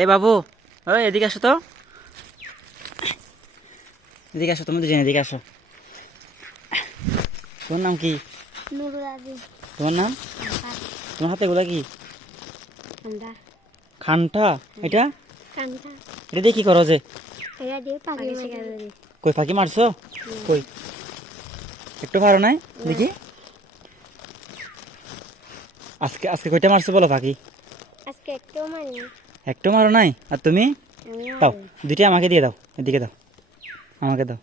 এই বাবু, ওই এদিকে আসো তো, এদিকে আসো, তুমি দুজনে এদিকে আসো। তোমার নাম কি? তোমার নাম? তোমার হাতে এগুলা কি? খান্টা। এটা এটা দিয়ে কি করো যে? কই ফাঁকি মারছো? কই একটু পারো নাই দেখি। আজকে আজকে কয়টা মারছো বলো ফাঁকি? একটু মারো নাই। আর তুমি? দাও, দুইটা আমাকে দিয়ে দাও, এদিকে দাও, আমাকে দাও।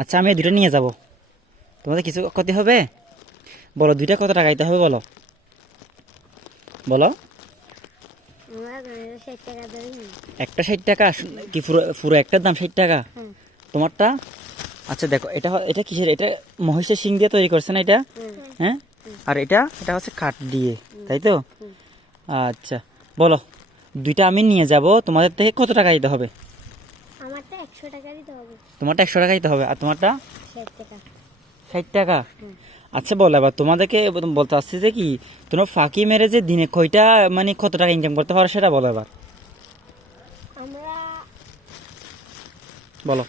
আচ্ছা, আমি এই দুটো নিয়ে যাব। তোমাদের কিছু ক্ষতি হবে? বলো, দুইটা কত টাকা দিতে হবে বলো, বলো। একটা 60 টাকা কি? পুরো পুরো একটার দাম 60 টাকা? তোমারটা? আচ্ছা দেখো, এটা এটা কিসের? এটা মহিষের শিং দিয়ে তৈরি করছে না এটা? হ্যাঁ। আর এটা এটা হচ্ছে কাঠ দিয়ে, তাই তো? আচ্ছা বলো, দুইটা আমি নিয়ে যাব, তোমাদের থেকে কত টাকা দিতে হবে? আমারটা 100 টাকা দিতে হবে। তোমারটা 100 টাকা দিতে হবে, আর তোমারটা 60 টাকা। 60 টাকা? আচ্ছা বলো, এবার তোমাদেরকে বলতে আসছি যে কি, তোমরা ফাঁকি মেরে যে দিনে কয়টা মানে কত টাকা ইনকাম করতে পারো সেটা বলো এবার, আমরা বলো।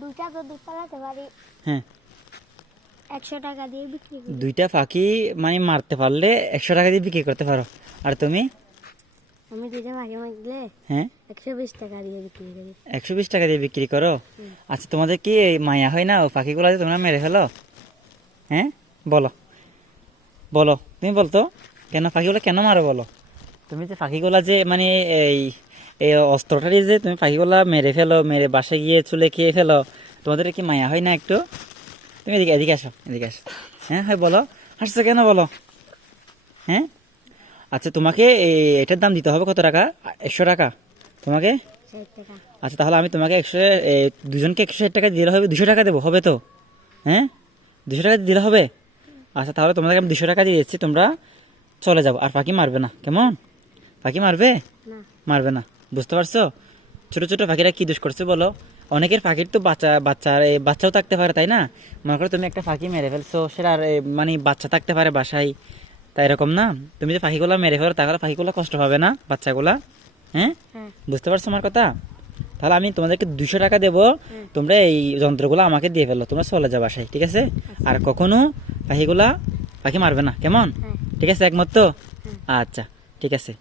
দুইটা যদি চালাতে পারি, হ্যাঁ, 100 টাকা দিয়ে বিক্রি করি। দুইটা ফাঁকি মানে মারতে পারলে 100 টাকা দিয়ে বিক্রি করতে পারো। আর তুমি? আমি দুইটা ভাগে মারলে হ্যাঁ, 120 টাকা দিয়ে বিক্রি করি। 120 টাকা দিয়ে বিক্রি করো? আচ্ছা, তোমাদের কি এই মায়া হয় না ও পাখিগুলো যে তোমরা মেরে ফেলো? হ্যাঁ বলো, বলো, তুমি বলতো কেন পাখিগুলো কেন মারো বলো? তুমি যে পাখিগুলা যে মানে এই এই অস্ত্রটা দিয়ে যে তুমি পাখিগুলা মেরে ফেলো, মেরে বাসায় গিয়ে চুলে খেয়ে ফেলো, তোমাদের কি মায়া হয় না একটু? তুমি এদিকে এদিকে আসো, এদিকে আসো। হ্যাঁ হয়, বলো, হাসছো কেন বলো? হ্যাঁ। আচ্ছা, তোমাকে এটার দাম দিতে হবে কত টাকা? 100 টাকা তোমাকে? 60 টাকা। আচ্ছা, তাহলে আমি তোমাকে 100, দুজনকে 160 টাকা দিলে হবে? 200 টাকা দেবো, হবে তো? হ্যাঁ, 200 টাকা দিলে হবে? আচ্ছা, তাহলে তোমাদেরকে আমি 200 টাকা দিয়ে দিচ্ছি, তোমরা চলে যাবো, আর পাখি মারবে না, কেমন? পাখি মারবে? না। মারবে না, বুঝতে পারছো? ছোট ছোট পাখিরা কি দোষ করছে বলো? অনেকের পাখির তো বাচ্চাও থাকতে পারে, তাই না? মনে করো তুমি একটা পাখি মেরে ফেলছো, সেটা আর মানে বাচ্চা থাকতে পারে বাসায়, তাই এরকম না? তুমি যে পাখিগুলো মেরে ফেলো, তাহলে পাখিগুলো কষ্ট পাবে না, বাচ্চাগুলা? হ্যাঁ, বুঝতে পারছো আমার কথা? তাহলে আমি তোমাদেরকে 200 টাকা দেবো, তোমরা এই যন্ত্রগুলো আমাকে দিয়ে ফেলো, তোমরা চলে যাও বাসায়, ঠিক আছে? আর কখনো পাখি মারবে না, কেমন? ঠিক আছে, একমত তো? আচ্ছা, ঠিক আছে।